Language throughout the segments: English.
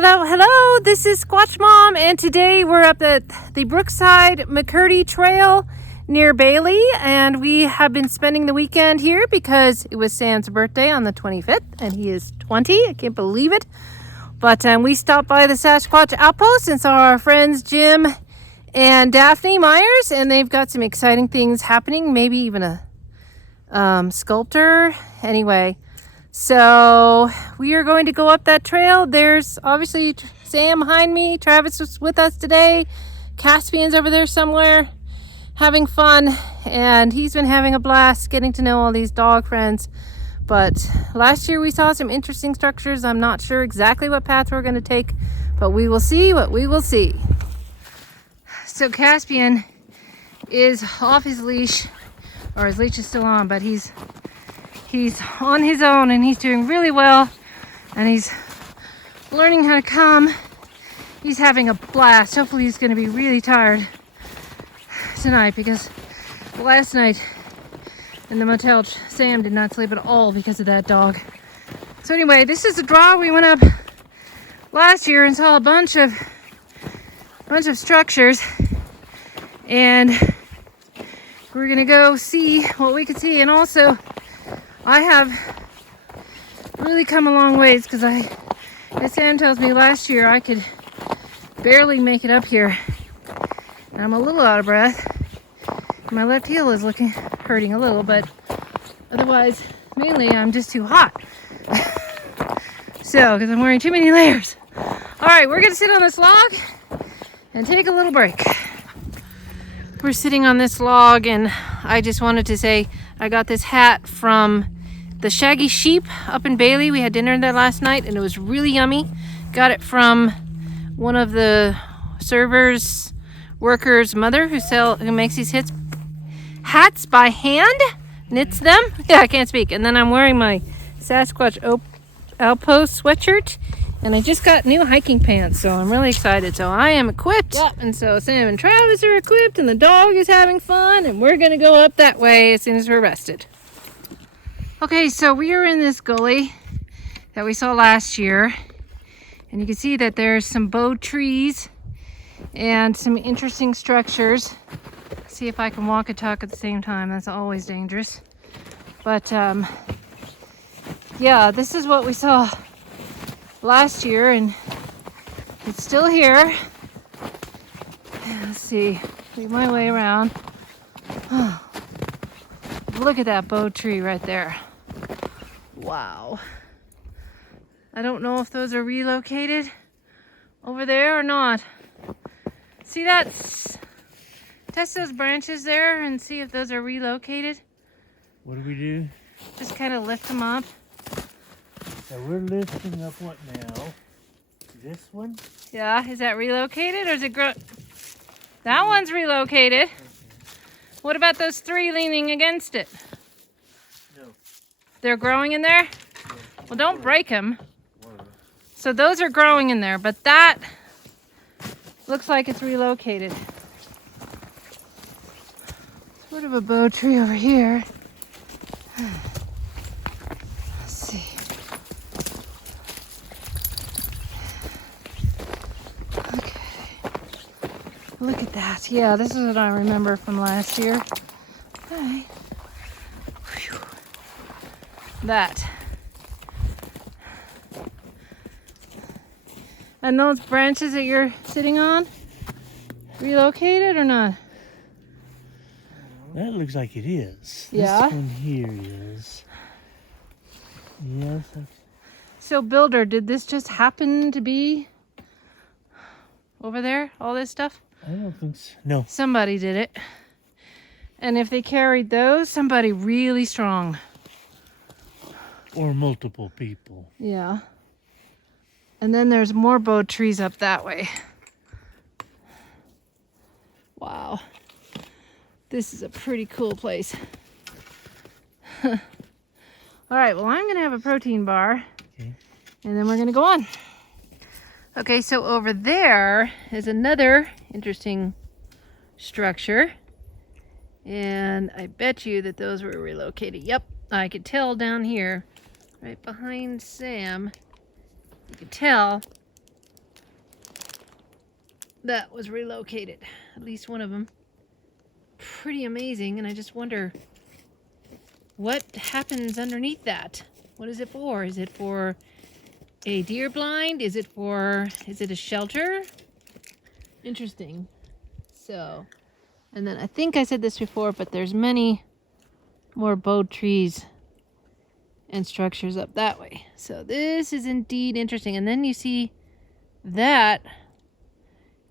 Hello, hello, this is Squatch Mom, and today we're up at the Brookside-McCurdy Trail near Bailey, and we have been spending the weekend here because it was Sam's birthday on the 25th, and he is 20, I can't believe it. But we stopped by the Sasquatch Outpost and saw our friends Jim and Daphne Myers, and they've got some exciting things happening, maybe even a sculptor. Anyway, so we are going to go up that trail. There's obviously Sam behind me. Travis was with us today. Caspian's over there somewhere having fun, and he's been having a blast getting to know all these dog friends. But last year we saw some interesting structures. I'm not sure exactly what path we're going to take, but we will see what we will see. So Caspian is off his leash, or his leash is still on, but he's on his own, and he's doing really well, and he's learning how to come. He's having a blast. Hopefully he's going to be really tired tonight, because last night in the motel Sam did not sleep at all because of that dog. So anyway, this is a draw. We went up last year and saw a bunch of structures, and we're gonna go see what we could see. And also I have really come a long ways, because as Sam tells me, last year I could barely make it up here, and I'm a little out of breath. My left heel is hurting a little, but otherwise, mainly I'm just too hot. So, because I'm wearing too many layers. All right, we're gonna sit on this log and take a little break. We're sitting on this log, and I just wanted to say I got this hat from the Shaggy Sheep up in Bailey. We had dinner there last night, and it was really yummy. Got it from one of the workers' mother who makes these hats by hand, knits them. Yeah, I can't speak. And then I'm wearing my Sasquatch Outpost sweatshirt, and I just got new hiking pants, so I'm really excited. So I am equipped, and so Sam and Travis are equipped, and the dog is having fun, and we're gonna go up that way as soon as we're rested. Okay, so we are in this gully that we saw last year, and you can see that there's some bow trees and some interesting structures. See if I can walk and talk at the same time. That's always dangerous. But yeah, this is what we saw last year, and it's still here. Let's see, lead my way around. Oh, look at that bow tree right there. Wow. I don't know if those are relocated over there or not. See that? Test those branches there and see if those are relocated. What do? Just kind of lift them up. So we're lifting up what now? This one? Yeah, is that relocated, or is it that one's relocated. Okay. What about those three leaning against it? No. They're growing in there? Yeah. Well, don't break them. So those are growing in there, but that looks like it's relocated. Sort of a bow tree over here. Let's see. Okay. Look at that. Yeah, this is what I remember from last year. Okay. Whew. That. And those branches that you're sitting on, relocated or not? That looks like it is. Yeah. This one here is. Yes. So Builder, did this just happen to be over there, all this stuff? I don't think so. No. Somebody did it. And if they carried those, somebody really strong. Or multiple people. Yeah. And then there's more bow trees up that way. Wow. This is a pretty cool place. All right, well, I'm gonna have a protein bar. Okay. And then we're gonna go on. Okay, so over there is another interesting structure. And I bet you that those were relocated. Yep, I could tell down here, right behind Sam, you could tell that was relocated. At least one of them. Pretty amazing, and I just wonder what happens underneath that. What is it for? Is it for a deer blind? Is it a shelter? Interesting. So, and then I think I said this before, but there's many more bowed trees and structures up that way. So this is indeed interesting. And then you see that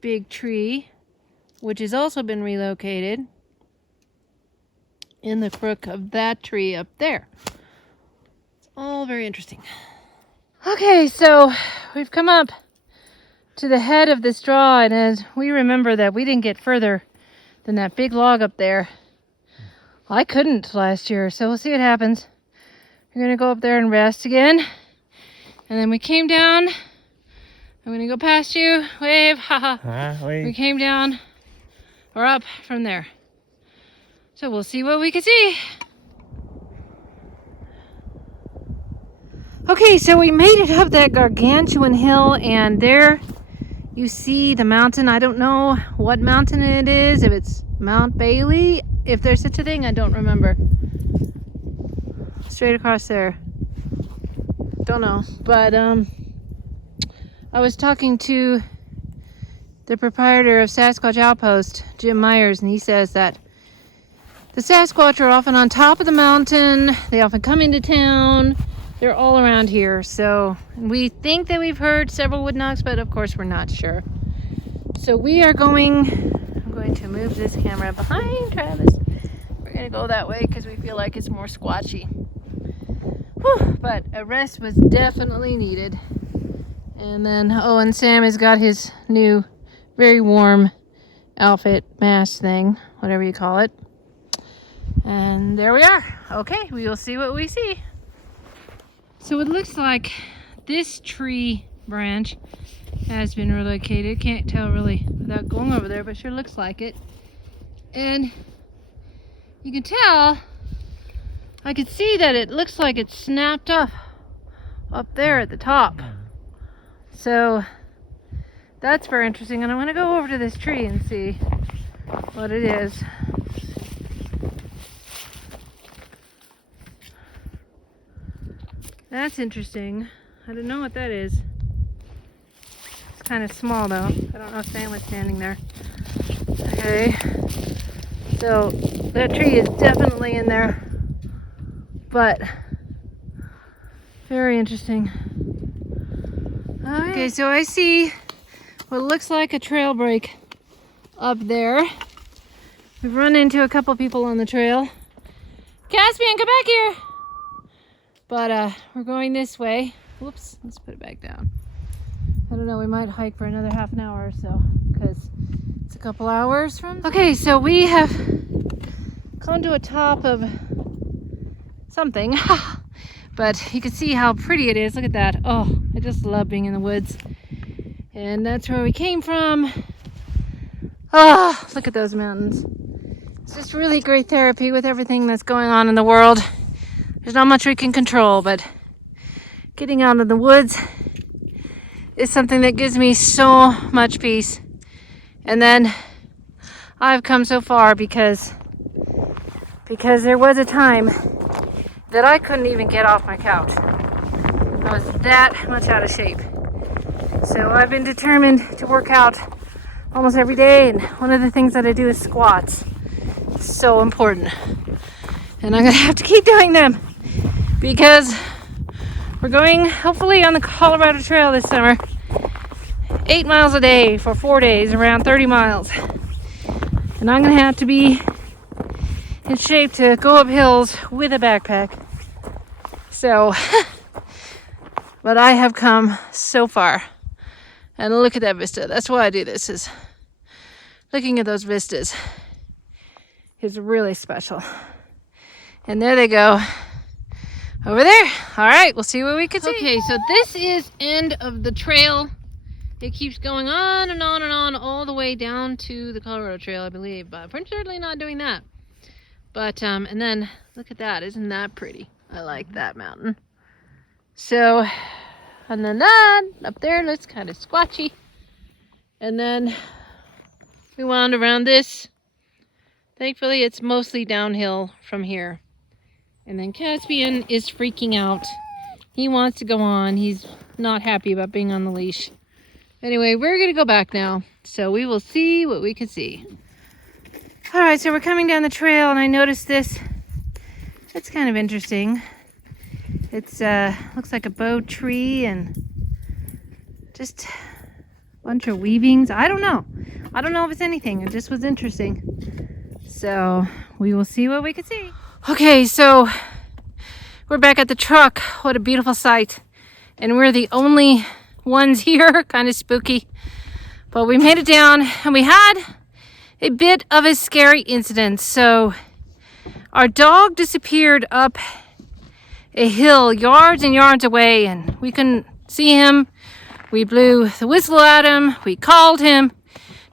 big tree, which has also been relocated in the crook of that tree up there. It's all very interesting. Okay, so we've come up to the head of this draw, and as we remember that we didn't get further than that big log up there. I couldn't last year, so we'll see what happens. We're gonna go up there and rest again. And then we came down. I'm gonna go past you, wave, haha. We came down, or up from there. So we'll see what we can see. Okay, so we made it up that gargantuan hill, and there you see the mountain. I don't know what mountain it is, if it's Mount Bailey, if there's such a thing, I don't remember. Straight across there. Don't know, but I was talking to the proprietor of Sasquatch Outpost, Jim Myers, and he says that the Sasquatch are often on top of the mountain. They often come into town. They're all around here. So we think that we've heard several wood knocks, but of course we're not sure. So I'm going to move this camera behind Travis. We're going to go that way because we feel like it's more squatchy. Whew, but a rest was definitely needed. And then, and Sam has got his new, very warm outfit, mask thing, whatever you call it. And there we are. Okay, we will see what we see. So it looks like this tree branch has been relocated. Can't tell really without going over there, but sure looks like it. And you can tell, I could see that it looks like it's snapped up there at the top. So that's very interesting. And I'm going to go over to this tree and see what it is. That's interesting. I don't know what that is. It's kind of small though. I don't know if Sam was standing there. Okay. So that tree is definitely in there. But very interesting. Okay, so I see what looks like a trail break up there. We've run into a couple people on the trail. Caspian, come back here! But we're going this way. Whoops, let's put it back down. I don't know, we might hike for another half an hour or so because it's a couple hours from. Okay, so we have come to a top of something. But you can see how pretty it is. Look at that. Oh, I just love being in the woods. And that's where we came from. Oh, look at those mountains. It's just really great therapy with everything that's going on in the world. There's not much we can control, but getting out in the woods is something that gives me so much peace. And then I've come so far because there was a time that I couldn't even get off my couch. I was that much out of shape. So I've been determined to work out almost every day, and one of the things that I do is squats. It's so important. And I'm gonna have to keep doing them because we're going hopefully on the Colorado Trail this summer. 8 miles a day for 4 days, around 30 miles. And I'm gonna have to be in shape to go up hills with a backpack. So, but I have come so far. And look at that vista. That's why I do this, is looking at those vistas is really special. And there they go. Over there. All right, we'll see what we can see. Okay, so this is end of the trail. It keeps going on and on and on all the way down to the Colorado Trail, I believe. But we're certainly not doing that. But, and then look at that. Isn't that pretty? I like that mountain. So, and then that up there looks kind of squatchy. And then we wound around this. Thankfully, it's mostly downhill from here. And then Caspian is freaking out. He wants to go on. He's not happy about being on the leash. Anyway, we're going to go back now. So we will see what we can see. All right, so we're coming down the trail, and I noticed this. It's kind of interesting. It's looks like a bow tree and just a bunch of weavings. I don't know if it's anything. It just was interesting. So we will see what we can see. Okay, so we're back at the truck. What a beautiful sight. And we're the only ones here. Kind of spooky. But we made it down, and we had a bit of a scary incident. So our dog disappeared up a hill yards and yards away, and we couldn't see him. We blew the whistle at him. We called him.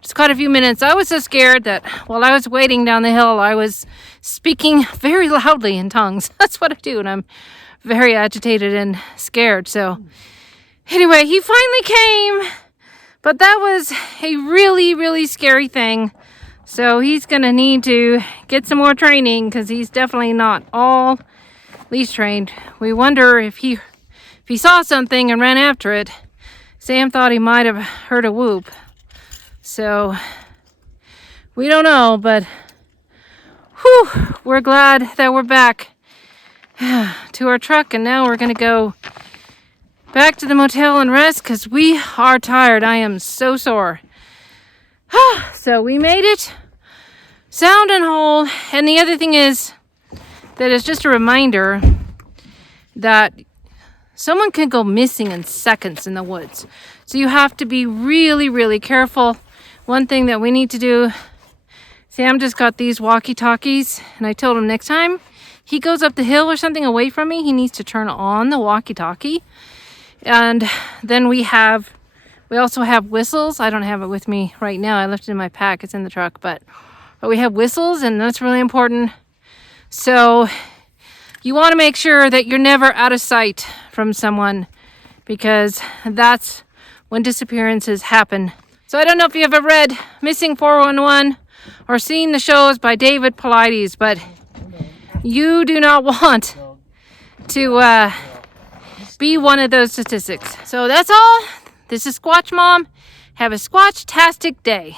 Just caught a few minutes. I was so scared that while I was waiting down the hill, I was speaking very loudly in tongues. That's what I do, and I'm very agitated and scared. So anyway, he finally came, but that was a really, really scary thing. So he's going to need to get some more training because he's definitely not all leash trained. We wonder if he saw something and ran after it. Sam thought he might have heard a whoop. So we don't know, but whew, we're glad that we're back to our truck, and now we're going to go back to the motel and rest because we are tired. I am so sore. So we made it sound and whole. And the other thing is that it's just a reminder that someone can go missing in seconds in the woods. So you have to be really, really careful. One thing that we need to do, Sam just got these walkie-talkies, and I told him next time he goes up the hill or something away from me, he needs to turn on the walkie-talkie. And then we also have whistles. I don't have it with me right now. I left it in my pack. It's in the truck, but we have whistles, and that's really important. So you want to make sure that you're never out of sight from someone, because that's when disappearances happen. So I don't know if you ever read Missing 411 or seen the shows by David Paulides, but you do not want to be one of those statistics. So that's all. This is Squatch Mom. Have a Squatch-tastic day.